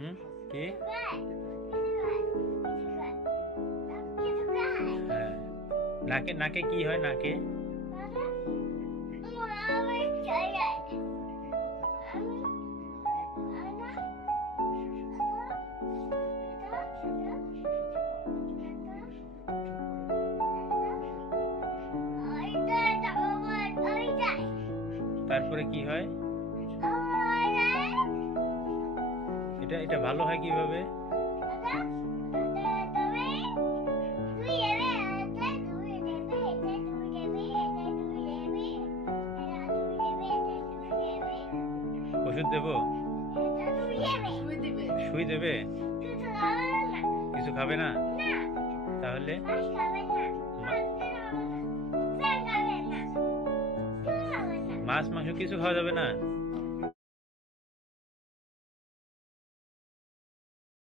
হুম কি? হ্যাঁ। নাকে নাকে কি হয় নাকে? তারপরে কি হয়? এটা এটা ভালো হয় কীভাবে? ওষুধ দেবো? সুই দেবে? কিছু খাবে না? তাহলে? মাছ, মাংস কিছু খাওয়া যাবে না?